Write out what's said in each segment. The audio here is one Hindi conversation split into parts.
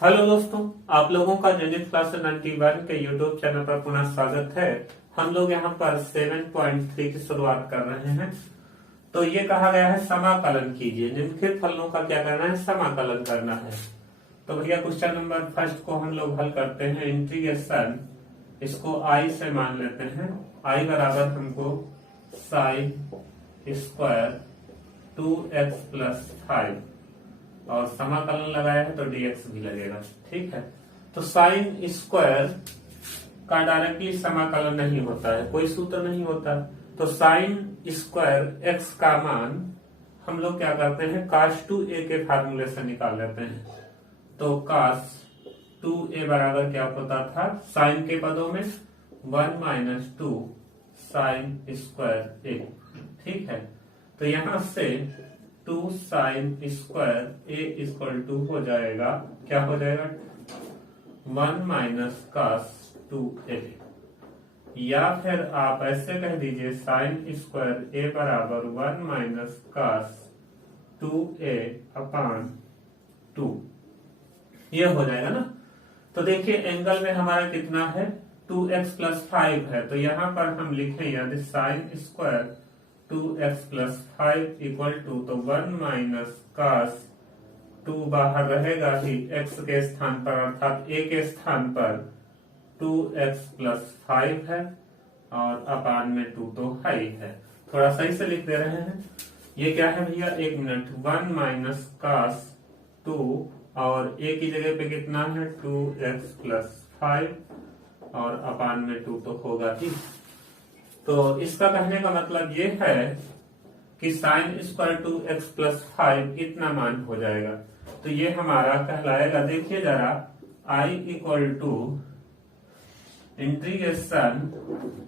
हेलो दोस्तों, आप लोगों का गणित क्लास 91 के यूट्यूब चैनल पर पुनः स्वागत है। हम लोग यहाँ पर 7.3 की शुरुआत कर रहे हैं। तो ये कहा गया है समाकलन कीजिए। निम्नलिखित फलनों का क्या करना है? समाकलन करना है। तो भैया क्वेश्चन नंबर फर्स्ट को हम लोग हल करते हैं। इंटीग्रेशन, इसको आई से मान लेते हैं। आई बराबर हमको साइन स्क्वायर 2x प्लस 5 और समाकलन लगाया है तो dx भी लगेगा। ठीक है, तो साइन स्क्वायर का डायरेक्टली समाकलन नहीं होता है, कोई सूत्र नहीं होता। तो साइन स्क्वायर x का मान हम लोग क्या करते हैं? cos 2a के फार्मूले से निकाल लेते हैं। तो cos 2a बराबर क्या होता था? साइन के पदों में 1 माइनस 2 साइन स्क्वायर a। ठीक है, तो यहां से 2 sine square A equal to हो जाएगा, क्या हो जाएगा? 1 माइनस कॉस 2a। या फिर आप ऐसे कह दीजिए साइन स्क्वायर ए बराबर 1 माइनस कॉस 2a अपान 2। ये हो जाएगा ना। तो देखिए एंगल में हमारा कितना है? 2x प्लस 5 है। तो यहां पर हम लिखें यदि sine square 2x plus 5 equal to, तो 1 माइनस कॉस 2 बाहर रहेगा ही, x के स्थान पर अर्थात a के स्थान पर 2x प्लस 5 है और अपान में 2 तो है ही है। थोड़ा सही से लिख दे रहे हैं। ये क्या है भैया? एक मिनट। 1 माइनस कॉस 2 और a की जगह पे कितना है? 2x प्लस 5 और अपान में 2 तो होगा ही। तो इसका कहने का मतलब ये है कि साइन स्क्वायर 2x प्लस 5 इतना मान हो जाएगा। तो ये हमारा कहलाएगा, देखिए जरा, I equal to integration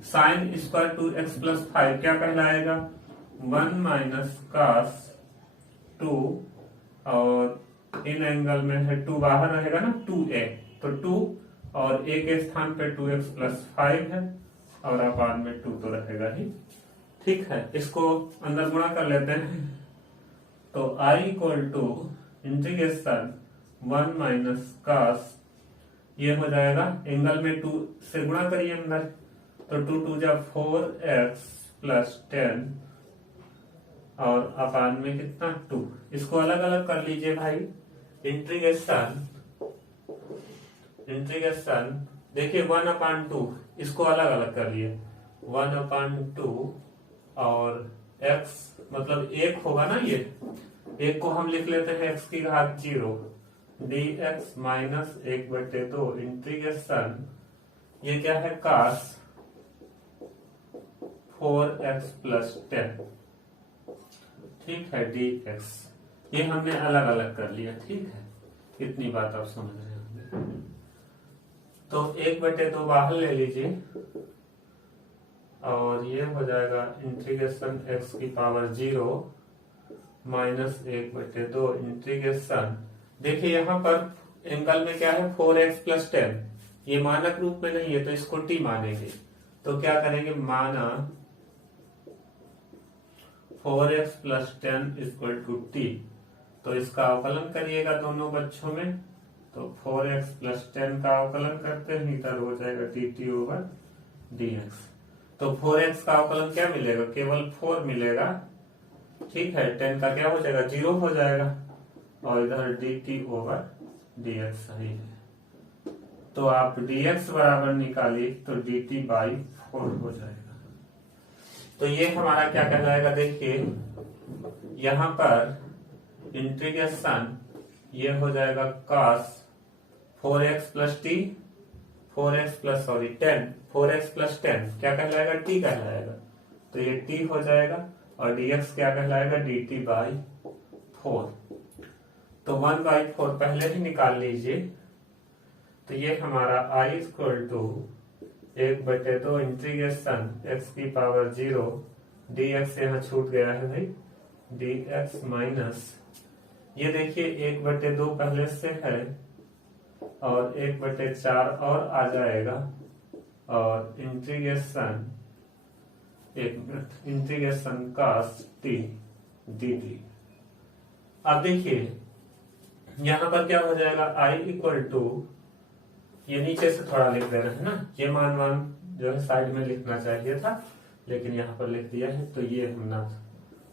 sine square 2x plus 5 क्या कहलाएगा? 1 माइनस कॉस 2 और इन एंगल में है 2 बाहर रहेगा ना, 2a। तो 2 और a के स्थान पे 2x प्लस 5 है और अपान में 2 तो रहेगा ही। ठीक है, इसको अंदर गुणा कर लेते हैं। तो I equal to integration 1 minus cos, ये हो जाएगा एंगल में 2 से गुणा करिए अंदर, तो 2 2 जा 4x प्लस 10 और अपान में कितना? 2। इसको अलग अलग कर लीजिए भाई। इंटीग्रेशन देखिए 1 अपान 2, इसको अलग अलग कर लिए। 1 अपान 2 और x मतलब 1 होगा ना, ये 1 को हम लिख लेते हैं x की घात 0 dx माइनस 1/2 इंटीग्रेशन, ये क्या है? cos 4x plus 10। ठीक है, dx ये हमने अलग अलग कर लिया। ठीक है, इतनी बात आप समझ रहे होंगे। तो 1/2 बाहर ले लीजिए और ये हो जाएगा इंटीग्रेशन x की पावर 0 माइनस 1/2 इंटीग्रेशन। देखिए यहाँ पर एंगल में क्या है? 4x plus 10। ये मानक रूप में नहीं है तो इसको t मानेंगे। तो क्या करेंगे? माना 4x plus 10 equal to t। तो इसका अवकलन करिएगा दोनों बच्चों में। तो 4x प्लस 10 का अवकलन करते हैं, इधर हो जाएगा dt ओवर dx। तो 4x का अवकलन क्या मिलेगा? केवल 4 मिलेगा। ठीक है, 10 का क्या हो जाएगा? 0 हो जाएगा और इधर dt ओवर dx सही है। तो आप dx बराबर निकालिए तो dt बाई 4 हो जाएगा। तो ये हमारा क्या कहलाएगा? देखिए यहां पर इंटीग्रेशन ये हो जाएगा cos 4x प्लस 10 क्या कहलाएगा? t कहलाएगा। तो ये t हो जाएगा और dx क्या कहलाएगा? dt by 4। तो 1/4 पहले ही निकाल लीजिए। तो ये हमारा I equal to 1/2 integration x की पावर 0 dx यहाँ छूट गया है भाई, dx माइनस, ये देखिए 1/2 पहले से है और 1/4 और आ जाएगा और इंटीग्रेशन cos t dt। अब देखिए यहाँ पर क्या हो जाएगा आई इक्वल टू, ये नीचे से थोड़ा लिख देना है ना, ये मान जो है साइड में लिखना चाहिए था लेकिन यहाँ पर लिख दिया है, तो ये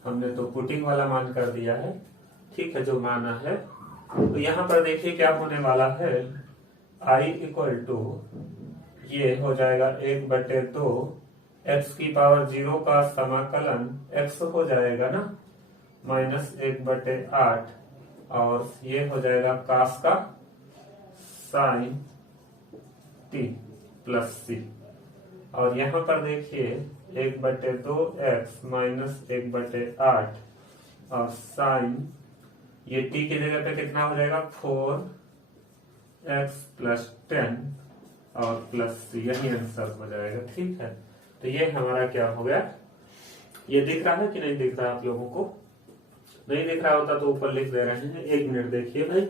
हमने तो पुटिंग वाला मान कर दिया है। ठीक है, जो माना है। तो यहाँ पर देखिए क्या होने वाला है, आई इक्वल टू ये हो जाएगा 1/2 एक्स की पावर 0 का समाकलन एक्स हो जाएगा ना, -1/8 और ये हो जाएगा कास का साइन टी प्लस सी। और यहाँ पर देखिए 1/2 एक्स -1/8 और साइन, ये टी की जगह पे कितना हो जाएगा 4x + 10 और प्लस सी, यही आंसर हो जाएगा। ठीक है, तो ये हमारा क्या हो गया, ये दिख रहा है कि नहीं दिख रहा आप लोगों को? नहीं दिख रहा होता तो ऊपर लिख दे रहे हैं, 1 मिनट देखिए भाई।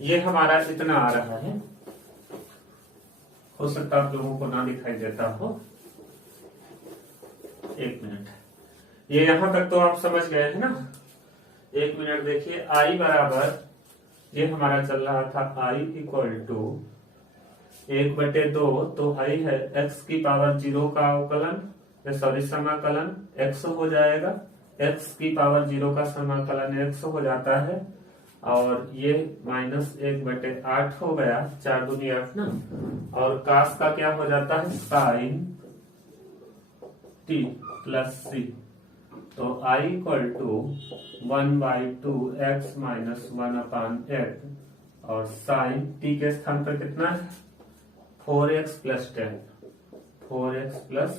ये हमारा इतना आ रहा है, हो सकता आप लोगों को ना दिखाई देता हो। 1 मिनट, ये यहां तक तो आप समझ गए हैं ना। 1 मिनट देखिए, आई बराबर, ये हमारा चल रहा था आई इक्वल टू 1/2, तो आई है x की पावर 0 का अवकलन, सॉरी समाकलन x हो जाएगा, x की पावर 0 का समाकलन x हो जाता है और ये -1/8 हो गया, 4 दूनी 8 ना, और कास का क्या हो जाता है साइन t प्लस सी। तो i इक्वल टू 1/2 x - 1/8 और साइन t के स्थान पर कितना है 4x + 10, 4x +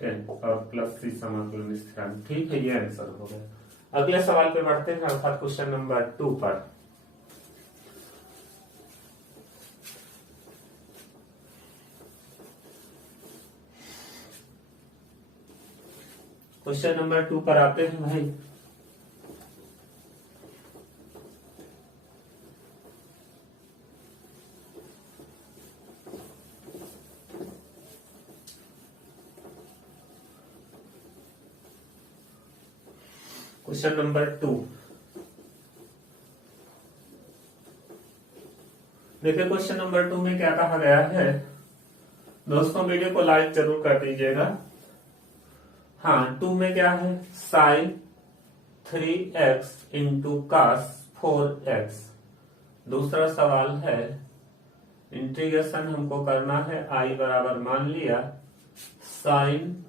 10 और प्लस सी समाकलन स्थिरांक। ठीक है, ये आंसर हो गया। अगले सवाल पे बढ़ते हैं, अर्थात क्वेश्चन नंबर 2 पर। क्वेश्चन नंबर 2 पर आते हैं भाई। क्वेश्चन नंबर 2 देखिए, क्वेश्चन नंबर 2 में क्या कहा गया है दोस्तों, वीडियो को लाइक जरूर कर दीजिएगा। हाँ, 2 में क्या है साइन 3x × cos 4x। दूसरा सवाल है इंटीग्रेशन हमको करना है, आई बराबर मान लिया साइन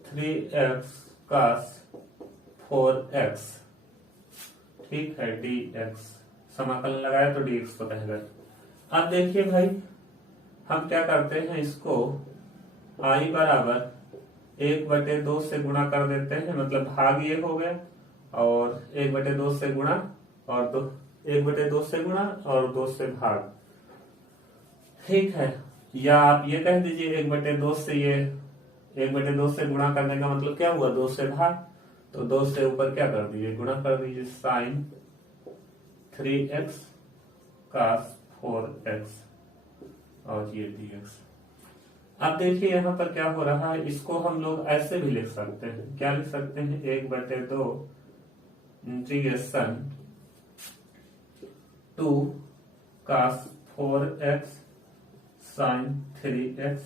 3x cos 4x, ठीक है, dx, समाकलन लगाया तो dx तो रह गया। अब देखिए भाई, हम क्या करते हैं, इसको i बराबर 1/2 से गुणा कर देते हैं, मतलब भाग ये हो गया और 1/2 से गुणा और 1/2 से गुणा और 2 से भाग। ठीक है, या आप ये कह दीजिए 1/2 से, ये 1/2 से गुणा करने का मतलब क्या हुआ 2 से भाग, तो 2 से ऊपर क्या कर दीजिए गुणा कर दीजिए, साइन 3x cos 4x और ये dx। अब देखिए यहाँ पर क्या हो रहा है, इसको हम लोग ऐसे भी लिख सकते हैं, क्या लिख सकते हैं 1/2 integration 2 cos 4x sin 3x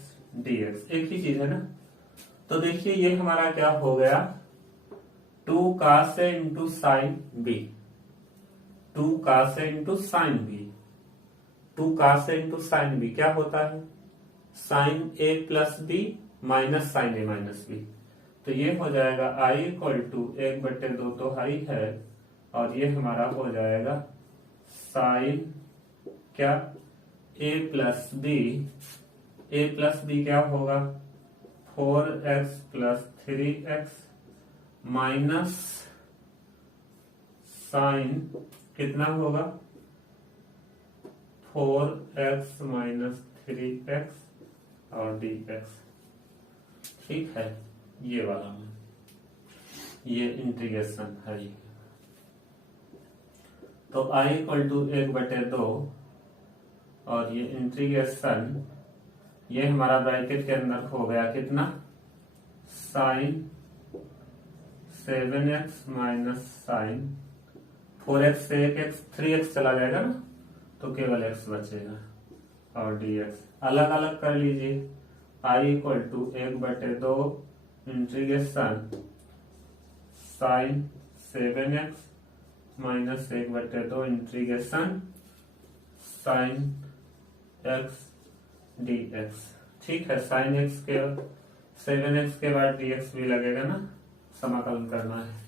dx, एक ही चीज है ना। तो देखिए ये हमारा क्या हो गया 2 cos A × sin B, 2 cos A × sin B, 2 cos A × sin B क्या होता है sin A + B - sin A - B। तो ये हो जाएगा i इक्वल टू 1/2 तो हाई है और ये हमारा हो जाएगा sin क्या A + B, A + B क्या होगा 4x + 3x माइनस साइन कितना होगा 4x - 3x और dx। ठीक है, ये वाला में ये इंटीग्रेशन है ये। तो i इक्वल टू 1/2 और ये इंटीग्रेशन, ये हमारा ब्रैकेट के अंदर हो गया कितना साइन 7x - sin 4x से एक x 3x चला जाएगा ना, तो केवल x बचेगा और dx अलग अलग कर लीजिए। I equal to 1/2 integration sine 7x minus 1/2 integration sine x dx। ठीक है, साइन x के 7x के बाद dx भी लगेगा ना, समाकलन करना है।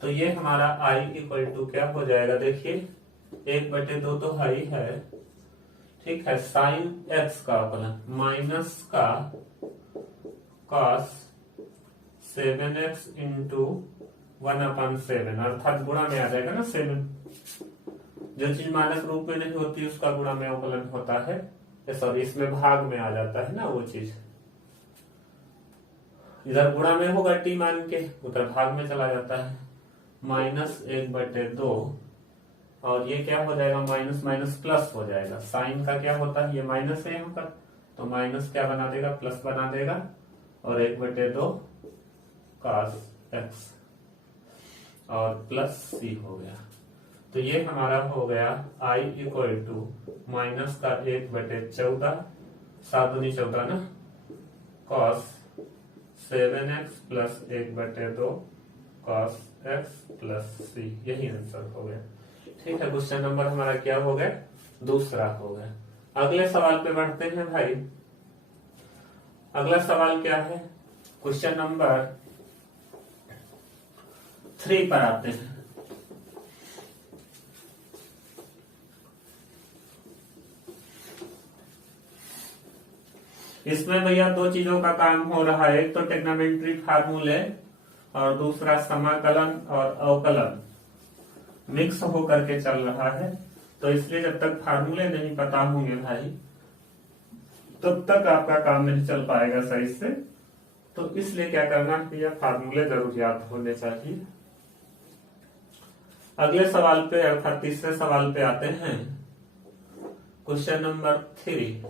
तो ये हमारा I इक्वल टू क्या हो जाएगा, देखिए 1/2 तो हाई है, ठीक है, साइन x का अवकलन माइनस का cos 7x इंटू 1/7 अर्थात गुणा में आ जाएगा ना 7। जो चीज मानक रूप में नहीं होती उसका गुणा में अवकलन होता है, सॉरी इसमें भाग में आ जाता है ना वो चीज। इधर गुणा में होगा t मान के, उधर भाग में चला जाता है। माइनस 1/2 और ये क्या हो जाएगा, माइनस माइनस प्लस हो जाएगा। साइन का क्या होता है, ये माइनस है यहाँ पर, तो माइनस क्या बना देगा, प्लस बना देगा और 1/2 cos x और प्लस c हो गया। तो ये हमारा हो गया I इक्वल टू माइनस का 1/14 7 दूनी 14 ना, cos 7x plus 1/2 cos x plus c, यही आंसर हो गया। ठीक है, क्वेश्चन नंबर हमारा क्या हो गया, दूसरा हो गया। अगले सवाल पे बढ़ते हैं भाई। अगला सवाल क्या है, क्वेश्चन नंबर 3 पर आते हैं। इसमें भैया दो चीजों का काम हो रहा है, एक तो टेक्नोमेट्री फार्मूले और दूसरा समाकलन और अवकलन मिक्स होकर के चल रहा है। तो इसलिए जब तक फार्मूले नहीं पता होंगे भाई तब तक आपका काम नहीं चल पाएगा सही से। तो इसलिए क्या करना है भैया, फार्मूले जरूर याद होने चाहिए। अगले सवाल पे अर्थात तीसरे सवाल पे आते हैं। क्वेश्चन नंबर 3,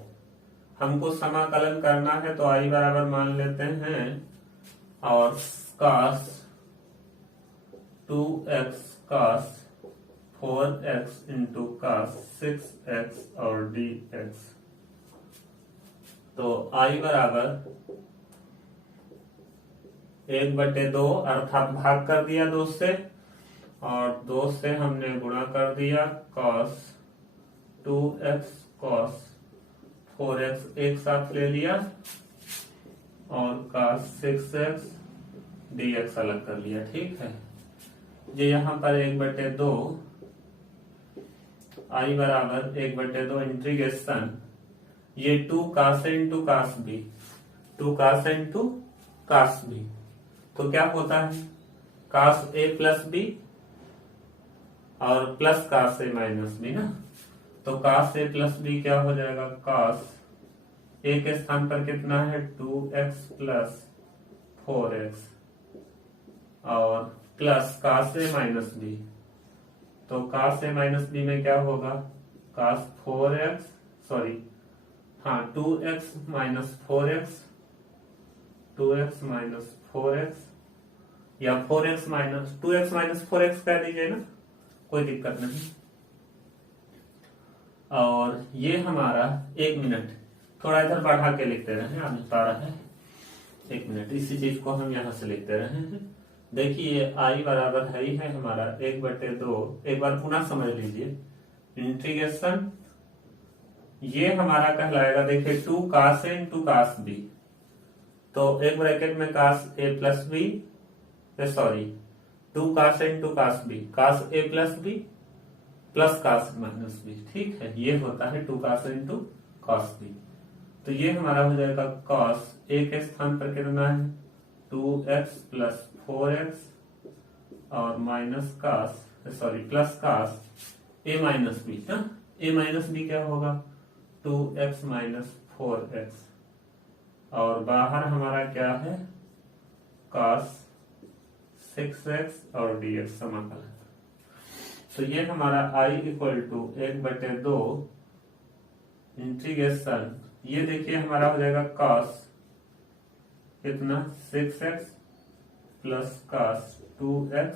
हमको समाकलन करना है तो I बराबर मान लेते हैं और cos 2x cos 4x into cos 6x और dx। तो I बराबर 1/2 अर्थात भाग कर दिया 2 से और 2 से हमने गुणा कर दिया cos 2x cos 4x एक साथ ले लिया और cos 6x dx अलग कर लिया। ठीक है, ये यहाँ पर 1/2 I बराबर 1/2 इंटीग्रेशन ये 2 cos into cos b, 2 cos into cos b, तो क्या होता है cos a प्लस b और plus cos a minus b ना। तो cos a प्लस b क्या हो जाएगा, cos a के स्थान पर कितना है 2x प्लस 4x और plus cos a minus b। तो cos a माइनस b में क्या होगा, cos 4x सॉरी हाँ 2x minus 4x 2x minus 4x या 4x minus 2x minus 4x कह दीजिए ना, कोई दिक्कत नहीं। और ये हमारा 1 मिनट थोड़ा इधर बढ़ा के लिखते रहे, आप बता रहा है 1 मिनट, इसी चीज को हम यहां से लिखते रहे हैं। देखिए I बराबर है ही है हमारा 1/2, एक बार पुनः समझ लीजिए, इंटीग्रेशन ये हमारा कहलाएगा, देखिए 2 cos a into cos b, तो एक ब्रैकेट में cos a plus b sorry 2 cos a into cos b, cos a plus b plus cos minus b। ठीक है, ये होता है 2 cos a into cos b। तो ये हमारा हो जाएगा cos a के स्थान पर कितना है 2x प्लस 4x और minus cos sorry plus cos a minus b ना, a माइनस b क्या होगा 2x माइनस 4x और बाहर हमारा क्या है cos 6x और dx समाकलन। तो ये हमारा I इक्वल टू 1/2 इंटीग्रेशन ये देखिए हमारा हो जाएगा cos कितना 6x प्लस cos 2x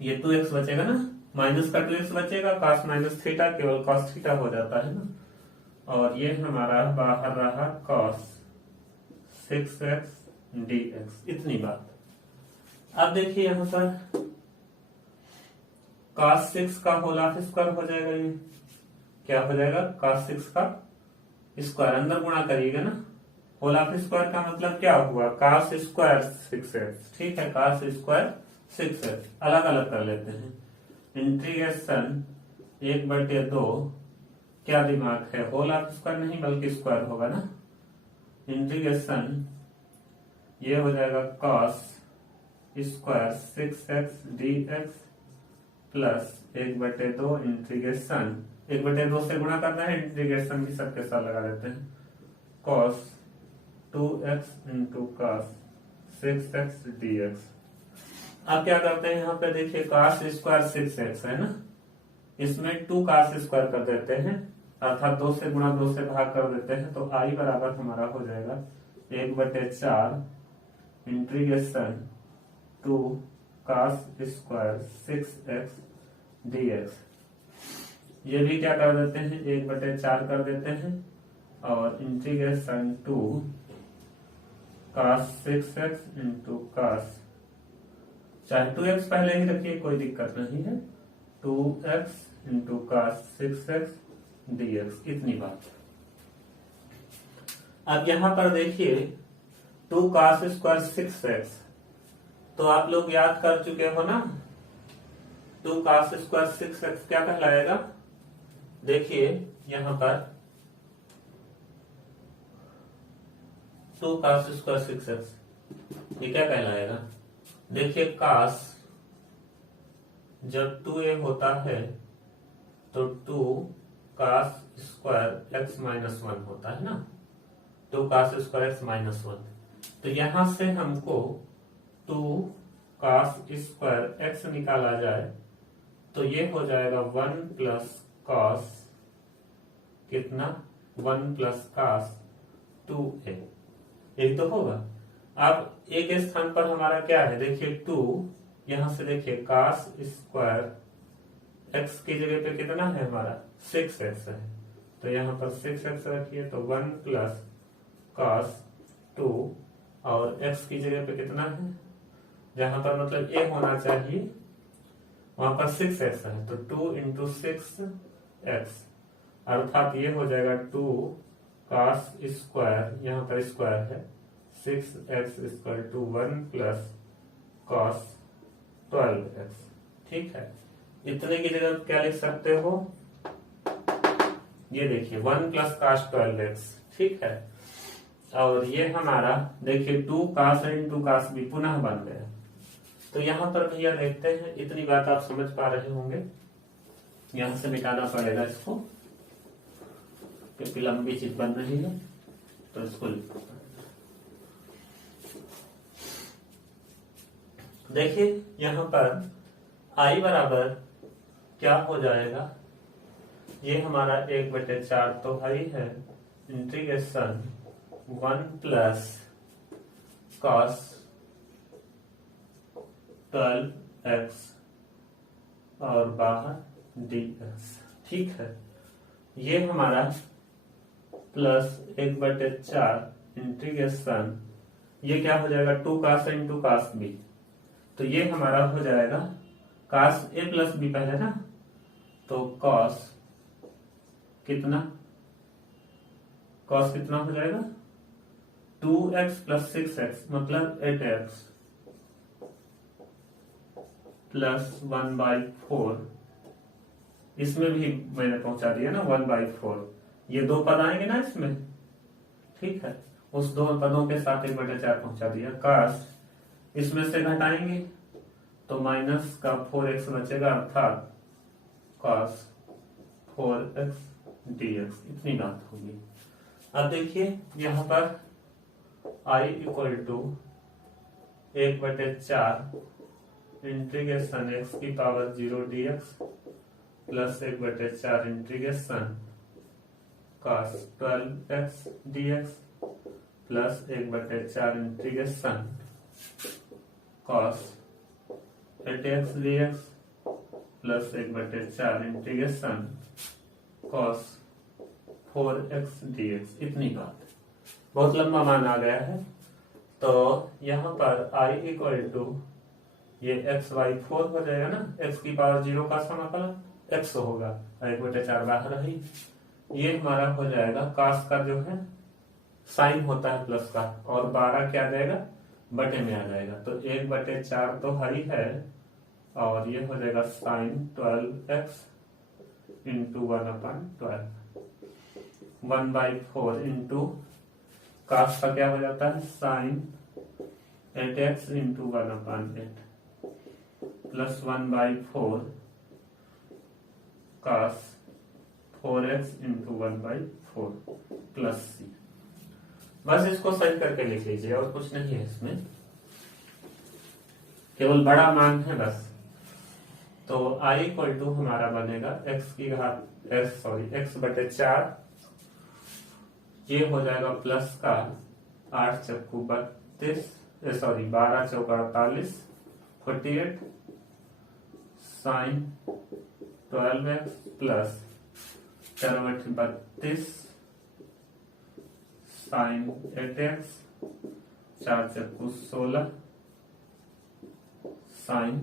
ये 2x बचेगा ना, माइनस का 2x बचेगा, cos माइनस थीटा केवल cos थीटा हो जाता है ना, और ये हमारा बाहर रहा cos 6x dx। इतनी बात। अब देखिए यहां पर cos 6 का होल हाफ स्क्वायर हो जाएगा, ये क्या हो जाएगा, cos 6 का स्क्वायर, अंदर गुणा करिएगा ना, होल हाफ स्क्वायर का मतलब क्या हुआ, cos स्क्वायर 6x, ठीक है, cos स्क्वायर 6x, अलग अलग कर लेते हैं, इंटीग्रेशन 1/2, क्या दिमाग है, होल हाफ स्क्वायर नहीं बल्कि स्क्वायर होगा ना, इंटीग्रेशन ये हो जाएगा cos square 6x dx plus 1/2 integration, 1/2 से गुणा करना है, इंटीग्रेशन भी सबके साथ लगा देते हैं, cos 2x into cos 6x dx। अब क्या करते हैं, यहाँ पे देखिए cos स्क्वायर 6x है ना, इसमें 2 cos स्क्वायर कर देते हैं, अर्थात 2 से गुणा 2 से भाग कर देते हैं, तो i बराबर हमारा हो जाएगा 1/4 integration 2 cos square 6x dx। ये भी क्या कर देते हैं, 1/4 कर देते हैं, और integration 2 cos 6x into cos, चाहे 2x पहले ही रखिए कोई दिक्कत नहीं है, 2x into cos 6x dx। इतनी बात। अब यहां पर देखिए 2 cos स्क्वायर 6x, तो आप लोग याद कर चुके हो ना, 2 cos स्क्वायर 6x क्या कहलाएगा, देखिए यहां पर 2 cos स्क्वायर 6x ये क्या कहलाएगा, देखिए cos जब 2a होता है तो 2 cos स्क्वायर x माइनस 1 होता है ना, 2 cos स्क्वायर x माइनस 1, तो यहां से हमको 2 cos स्क्वायर x निकाला जाए तो ये हो जाएगा 1 प्लस cos कितना, 1 प्लस cos 2a, यही तो होगा। अब एक स्थान पर हमारा क्या है, देखिए 2, यहां से देखिए cos स्क्वायर x की जगह पे कितना है हमारा 6x है, तो यहां पर 6x रखिए, तो 1 प्लस cos 2, और x की जगह पे कितना है, जहां पर मतलब a होना चाहिए वहां पर 6x है, तो 2 इंटू 6x, अर्थात ये हो जाएगा 2 cos स्क्वायर, यहाँ पर स्क्वायर है, 6x equal to 1 plus cos 12x, ठीक है। इतने की जगह क्या लिख सकते हो, ये देखिए 1 प्लस cos 12x, ठीक है, और ये हमारा देखिए 2 cos इंटू cos भी पुनः बन गया। तो यहां पर भैया देखते हैं, इतनी बात आप समझ पा रहे होंगे, यहां से मिटाना पड़ेगा इसको क्योंकि लंबी चीज बन रही है, तो इसको देखिए यहां पर i बराबर क्या हो जाएगा, ये हमारा 1/4 तो है ही है, इंटीग्रेशन 1 प्लस cos 12x और बाहर dx, ठीक है। ये हमारा प्लस 1/4 इंटीग्रेशन, ये क्या हो जाएगा 2 cos इंटू cos b, तो ये हमारा हो जाएगा cos a प्लस b पहले ना, तो cos कितना, cos कितना हो जाएगा 2x प्लस 6x मतलब 8x प्लस 1/4, इसमें भी मैंने पहुंचा दिया ना 1/4, ये 2 पद आएंगे ना इसमें, ठीक है, उस 2 पदों के साथ 1/4 पहुंचा दिया, cos इसमें से घटाएंगे तो माइनस का 4x बचेगा, अर्थात cos 4x dx, इतनी बात होगी। अब देखिए यहां पर i equal to 1/4 integration x की power 0 dx plus 1/4 integration cos 12x dx plus 1/4 integration cos eight x d x plus 1/4 integration cos 4x dx। इतनी बात, बहुत लंबा मान आ गया है। तो यहाँ पर I इक्वल टू ये x/4 हो जाएगा ना, x की पावर 0 का समाकलन x होगा, 1/4 बाहर रही। ये हमारा हो जाएगा cos का जो है साइन होता है प्लस का, और 12 क्या आ जाएगा बटे में आ जाएगा, तो 1/4 तो हरी है, और ये हो जाएगा sign 12x into 1/12 1/4 into cos का क्या हो जाता है साइन 8x इंटू 1/8 प्लस 1/4 कास 4x इंटू 1/4 प्लस c। बस इसको सही करके लिख लीजिए, और कुछ नहीं है इसमें, केवल बड़ा मान है बस। तो I इक्वल टू हमारा बनेगा x की घात x/4, ये हो जाएगा प्लस का 8 चक्कू 32 12 चौका 48 48 sign 12x plus 4/32 sign 8x 4 चक्कू 16 साइन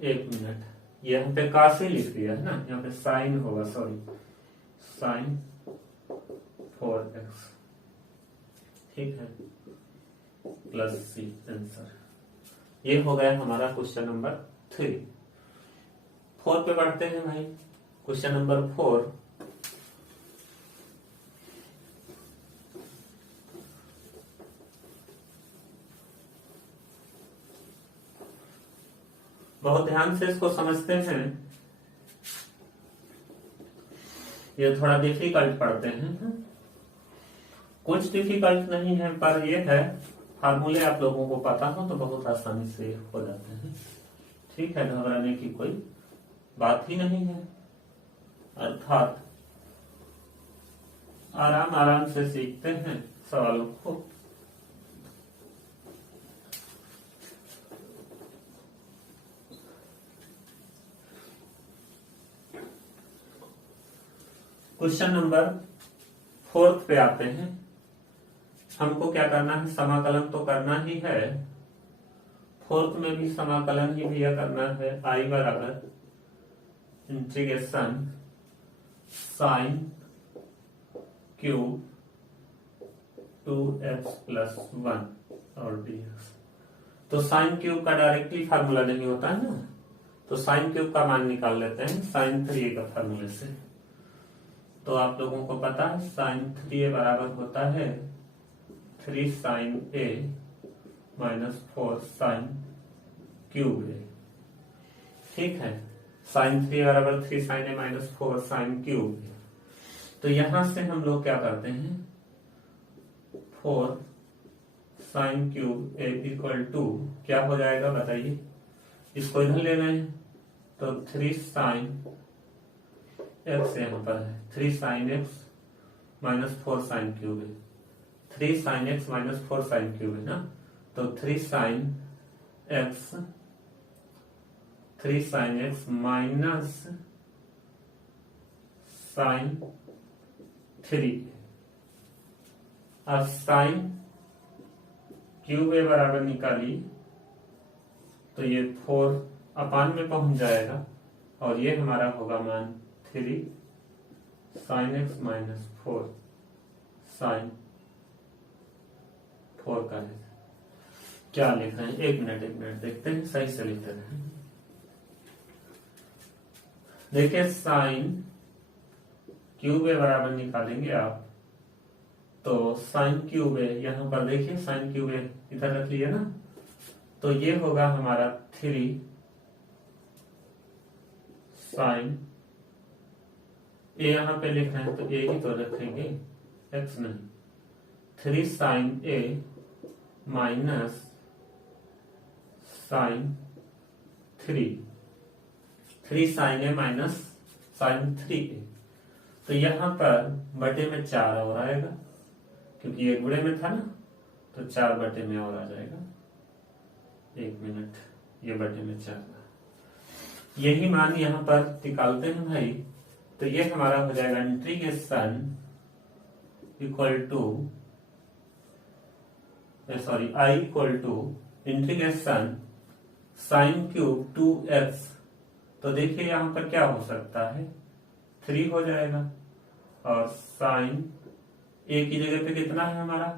1 मिनट, यहाँ पे काशी लिख दिया है ना, यहाँ पे साइन होगा साइन 4x, ठीक है, प्लस सी आंसर। ये हो गया हमारा क्वेश्चन नंबर 3। 4 पे बढ़ते हैं भाई। क्वेश्चन नंबर 4, बहुत ध्यान से इसको समझते हैं, ये थोड़ा डिफिकल्ट पढ़ते हैं, कुछ डिफिकल्ट नहीं है, पर ये है फार्मूले आप लोगों को पता हो तो बहुत आसानी से हो जाते हैं, ठीक है, घबराने की कोई बात ही नहीं है। अर्थात आराम आराम से सीखते हैं सवालों को। क्वेश्चन नंबर 4 पे आते हैं। हमको क्या करना है, समाकलन तो करना ही है, 4 में भी समाकलन ही भैया करना है। I बराबर integration sine cube 2x plus 1 और dx। तो साइन क्यूब का डायरेक्टली फार्मूला नहीं होता है ना, तो साइन क्यूब का मान निकाल लेते हैं साइन 3 का फार्मूले से। तो आप लोगों को पता है साइन 3a बराबर होता है 3 sine a minus 4 sine cube a, ठीक है। साइन 3 बराबर 3 sine a minus 4 sine cube a। तो यहां से हम लोग क्या करते हैं, 4 sine cube a equal to क्या हो जाएगा बताइए, इसको इधर ले रहे हैं तो 3 साइन x यहाँ पर है, 3 sine x minus 4 sine cube है, 3 sine x minus 4 sine cube है ना, तो 3 साइन x माइनस साइन 3। अब साइन क्यूब ए बराबर निकाली तो ये 4 अपान में पहुंच जाएगा, और ये हमारा होगा मान 3 साइन x माइनस 4 साइन 4 का है। क्या लिख रहे हैं, एक मिनट देखते हैं, सही से लिखते हैं। देखिए साइन क्यूब ए बराबर निकालेंगे आप, तो साइन क्यूब ए यहां पर देखिए, साइन क्यूब ए इधर रख लिया ना, तो ये होगा हमारा 3 साइन ए, यहां पे लिख रहे हैं तो ए ही तो रखेंगे, एक्स नहीं, 3 साइन ए माइनस साइन 3 साइन ए माइनस साइन 3a। तो यहां पर बटे में 4 और आएगा, क्योंकि ये गुणे में था ना, तो 4 बटे में और आ जाएगा। एक मिनट ये बटे में 4, यही मान यहाँ पर निकालते हैं भाई। तो ये हमारा हो जाएगा integration equal to I equal to integration sine cube 2x। तो देखिए यहाँ पर क्या हो सकता है, 3 हो जाएगा, और साइन a की जगह पे कितना है हमारा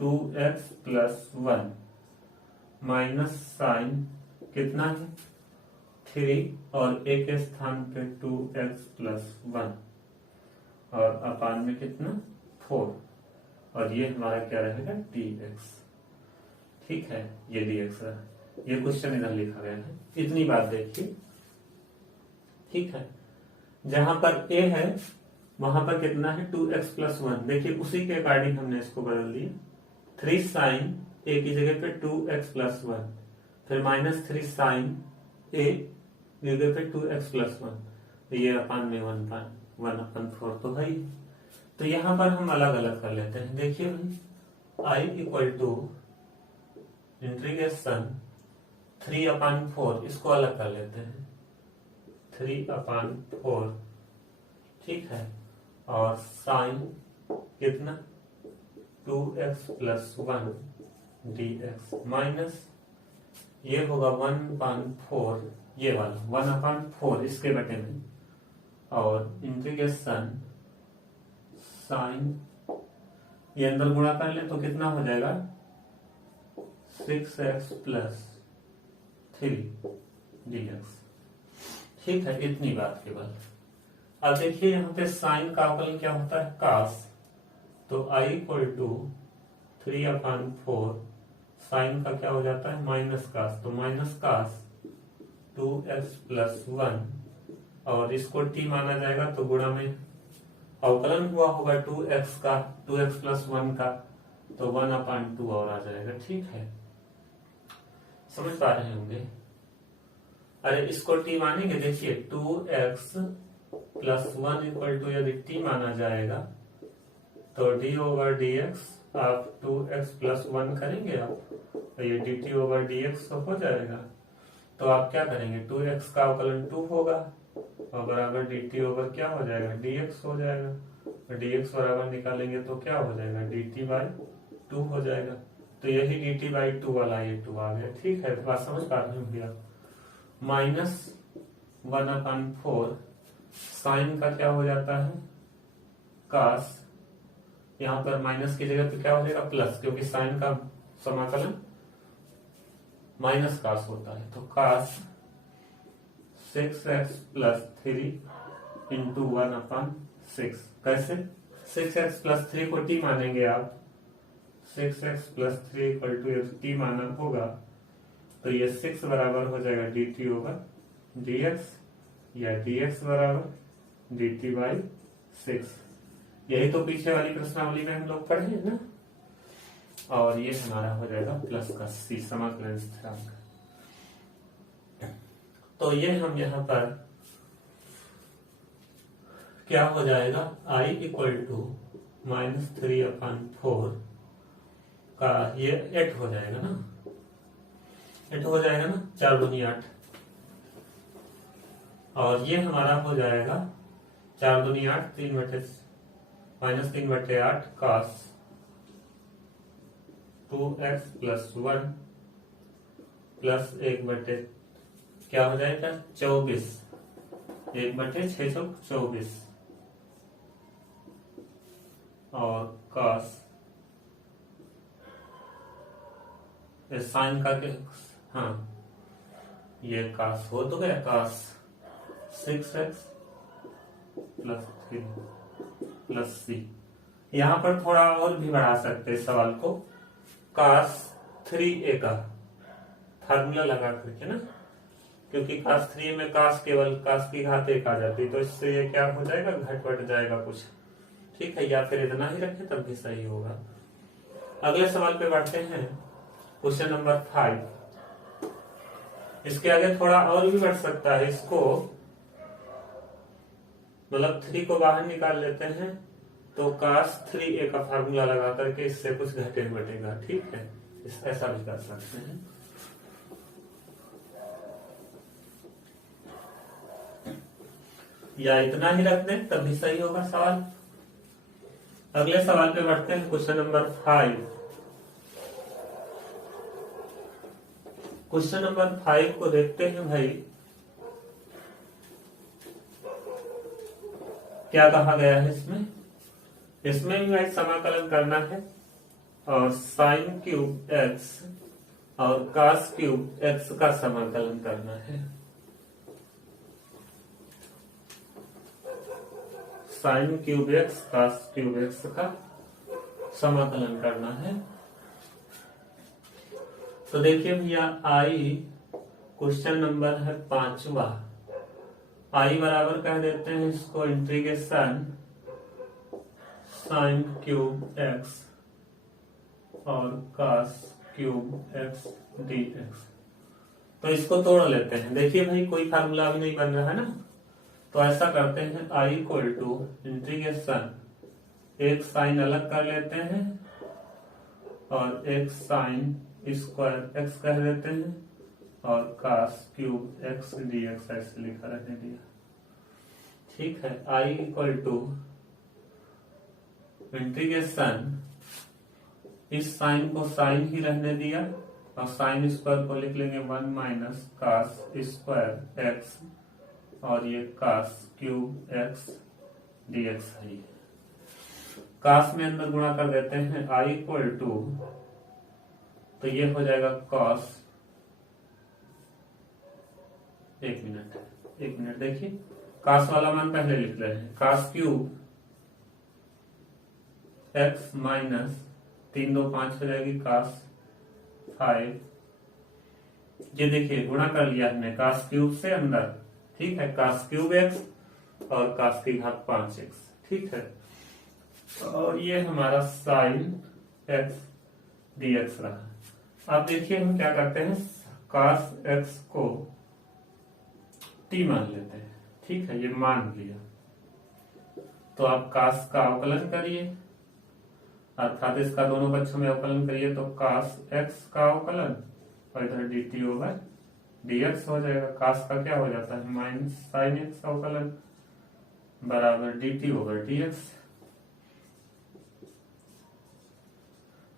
2x प्लस 1 माइनस साइन कितना है 3 और a के स्थान पे 2x प्लस 1 और अपान में कितना 4, और ये हमारा क्या रहेगा dx। ठीक है, ये dx रहा, ये क्वेश्चन इधर लिखा गया है। इतनी बात देखिए। ठीक है, जहां पर a है वहां पर कितना है 2x प्लस 1। देखिए उसी के अकॉर्डिंग हमने इसको बदल दिया। 3 साइन a की जगह पे 2x प्लस 1, फिर माइनस 3 साइन a की जगह पे 2x प्लस 1, तो ये अपान में 1/4 तो है ही। तो यहां पर हम अलग अलग कर लेते हैं। देखिए भाई i इक्वल टू इंटीग्रेशन 3/4, इसको अलग कर लेते हैं 3/4। ठीक है, और साइन कितना 2x प्लस 1 dx माइनस ये होगा 1/4, ये वाला 1/4 इसके बटे में, और इंटीग्रेशन साइन ये अंदर गुणा कर ले तो कितना हो जाएगा 6x प्लस 3 dx। ठीक है, इतनी बात केवल। अब देखिए यहाँ पे साइन का अवकलन क्या होता है कास। तो i इक्वल टू 3/4 साइन का क्या हो जाता है माइनस कास, तो माइनस कास 2x प्लस 1, और इसको t माना जाएगा तो गुणा में अवकलन हुआ होगा 2x का 2x प्लस 1 का, तो 1/2 और आ जाएगा। ठीक है, समझ पा रहे होंगे। अरे इसको t मानेंगे, देखिए 2x प्लस 1 इक्वल टू यदि t माना जाएगा तो d ओवर dx आप 2x प्लस 1 करेंगे आप, तो ये dt ओवर dx तो हो जाएगा। तो आप क्या करेंगे 2x का अवकलन 2 होगा और बराबर dt ओवर क्या हो जाएगा dx हो जाएगा, और dx बराबर निकालेंगे तो क्या हो जाएगा dt बाई 2 हो जाएगा। तो यही dt बाई 2 वाला ये 2 आ गया। ठीक है, बात समझ पा रहे होंगे आप। माइनस 1/4 साइन का क्या हो जाता है कास, यहां पर माइनस की जगह पे क्या हो जाएगा प्लस, क्योंकि साइन का समाकलन माइनस कास होता है। तो कास 6x प्लस 3 इंटू 1/6। कैसे 6x प्लस 3 को t मानेंगे आप, 6x plus 3 equal to t माना होगा तो ये 6 बराबर हो जाएगा dt ओवर dx, या dx बराबर dt बाई 6। यही तो पीछे वाली प्रश्नावली में हम लोग पढ़े हैं ना। और ये हमारा हो जाएगा प्लस का c समाकलन स्थिरांक। तो ये हम यहाँ पर क्या हो जाएगा i इक्वल टू -3/4 का ये 8 हो जाएगा ना, 8 हो जाएगा ना, 4 दूनी 8, और ये हमारा हो जाएगा 4 दूनी 8 -3/8 कास 2x प्लस 1 प्लस 1 बटे क्या हो जाएगा 24, 1/6 24, और कास साइन का हाँ ये कास हो तो गया कास 6x प्लस 3 प्लस c। यहाँ पर थोड़ा और भी बढ़ा सकते हैं सवाल को, कास 3a का फार्मूला लगा करके ना, क्योंकि कास 3 में कास केवल कास की घात 1 आ जाती है, तो इससे ये क्या हो जाएगा घट बढ़ जाएगा कुछ। ठीक है, या फिर इतना ही रखें तब भी सही होगा। अगले सवाल पे बढ़ते हैं, क्वेश्चन नंबर 5। इसके आगे थोड़ा और भी बढ़ सकता है, इसको मतलब 3 को बाहर निकाल लेते हैं तो कास 3a का फार्मूला लगा करके इससे कुछ घटे घटेगा। ठीक है, ऐसा भी कर सकते हैं। या इतना ही रख दें तब भी सही होगा सवाल। अगले सवाल पे बढ़ते हैं, क्वेश्चन नंबर 5। क्वेश्चन नंबर 5 को देखते हैं भाई, क्या कहा गया है इसमें। इसमें भी भाई समाकलन करना है और साइन क्यूब एक्स और कास क्यूब एक्स का समाकलन करना है। Sine cube x cos cube x का समाकलन करना है। तो देखिए भैया आई क्वेश्चन नंबर है 5वां। आई बराबर कह देते हैं इसको इंटीग्रेशन साइन क्यूब एक्स और cos cube x d x. तो इसको तोड़ लेते हैं। देखिए भाई कोई फार्मूला भी नहीं बन रहा है ना, तो ऐसा करते हैं आई इक्वल टू इंटीग्रेशन, एक साइन अलग कर लेते हैं और एक साइन स्क्वायर एक्स कह देते हैं और cos cube x d x ऐसे लिखा रहने दिया। ठीक है, आई इक्वल टू इंटीग्रेशन, इस साइन को साइन ही रहने दिया और साइन स्क्वायर को लिख लेंगे 1 माइनस कास स्क्वायर एक्स और ये cos cube x d x है। कास में अंदर गुणा कर देते हैं, आई इक्वल टू, तो ये हो जाएगा कॉस, एक मिनट देखिए, कास वाला मान पहले लिख रहे हैं, कास क्यूब एक्स माइनस 3 2 5 हो जाएगी कास 5। ये देखिए गुणा कर लिया हमने कास क्यूब से अंदर, ठीक है, कास क्यूब एक्स और कास की घात 5x, ठीक है। और ये हमारा साइन एक्स डी एक्स रहा। अब देखिए हम क्या करते हैं, कास एक्स को टी मान लेते हैं, ठीक है, ये मान लिया। तो आप कास का अवकलन करिए, अर्थात इसका दोनों पक्षों में अवकलन करिए, तो कास एक्स का अवकलन और इधर D T over D x हो जाएगा। कास का क्या हो जाता है, माइनस साइन एक्स अवकलन बराबर D T over D x.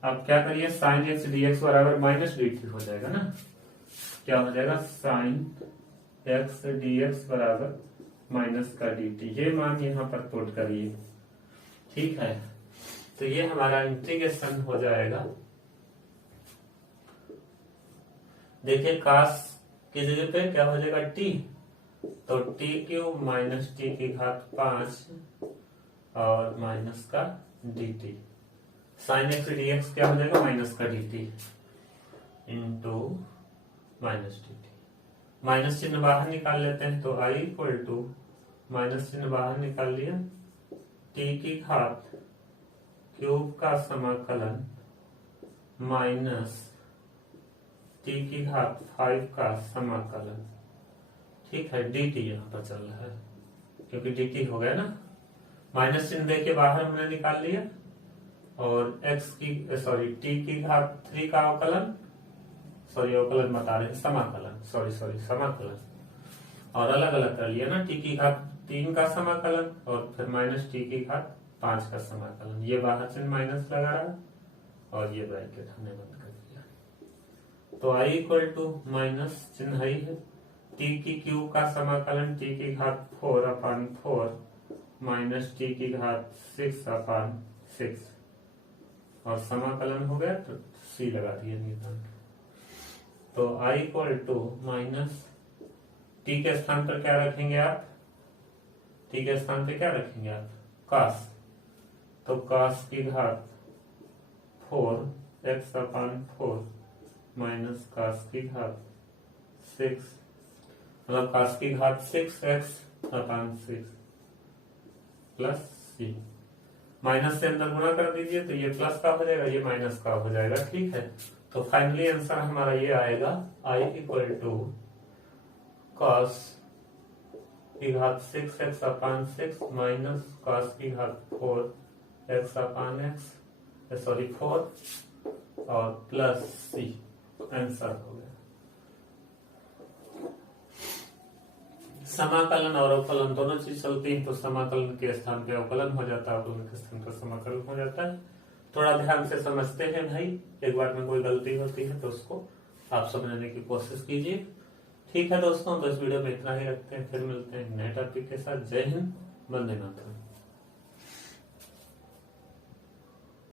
अब क्या करिए, साइन एक्स डी एक्स बराबर माइनस डी टी हो जाएगा ना, क्या हो जाएगा, साइन एक्स डी एक्स बराबर माइनस का डी टी। ये मान यहाँ पर पुट करिए, ठीक है। तो ये हमारा इंटीग्रेशन हो जाएगा, देखिए कास की जगह पे क्या हो जाएगा टी, तो टी क्यूब माइनस टी की घात 5 और माइनस का D T. Sine x d x क्या हो जाएगा, माइनस का D T into minus D T. Minus चिन्ह बाहर निकाल लेते हैं, तो आई इक्वल टू माइनस चिन्ह बाहर निकाल लिया, टी की घात क्यूब का समाकलन माइनस टी की घात 5 का समाकलन, ठीक है। डी टी यहाँ पर चल रहा है क्योंकि डी टी हो गया ना, माइनस चिन्ह देखिए बाहर हमने निकाल लिया और एक्स की टी की घात 3 का अवकलन, अवकलन बता रहे हैं, समाकलन, समाकलन, और अलग अलग कर लिया ना, टी की घात 3 का समाकलन और फिर माइनस टी की घात 5 का समाकलन। ये बाहर चिन्ह माइनस लगा रहा और ये ब्रैकेट हमने बंद कर दिया। तो आई इक्वल टू माइनस चिन्ह ही है, टी की क्यूब का समाकलन टी की घात 4/4 माइनस टी की घात 6/6 और समाकलन हो गया तो सी लगा दिया निकाल। तो आई इक्वल टू माइनस टी के स्थान पर क्या रखेंगे आप, टी के स्थान पे क्या रखेंगे आप, कास, तो कास की घात 4x/4 माइनस कास की घात 6, मतलब कास की घात 6x/6 प्लस सी। माइनस से अंदर गुणा कर दीजिए तो ये प्लस का हो जाएगा, ये माइनस का हो जाएगा, ठीक है। तो फाइनली आंसर हमारा ये आएगा, आई इक्वल टू कॉस की घात 6x/6 माइनस कॉस की घात 4x/4 और प्लस सी। आंसर हो गया। समाकलन और अवकलन दोनों चीज चलती है, तो समाकलन के स्थान पे अवकलन हो जाता है, अवकलन के स्थान पर समाकलन हो जाता है। थोड़ा ध्यान से समझते हैं भाई, एक बार में कोई गलती होती है तो उसको आप समझने की कोशिश कीजिए। ठीक है दोस्तों, तो इस वीडियो में इतना ही रखते हैं, फिर मिलते हैं नए टॉपिक के साथ। जय हिंद, वंदे मातरम।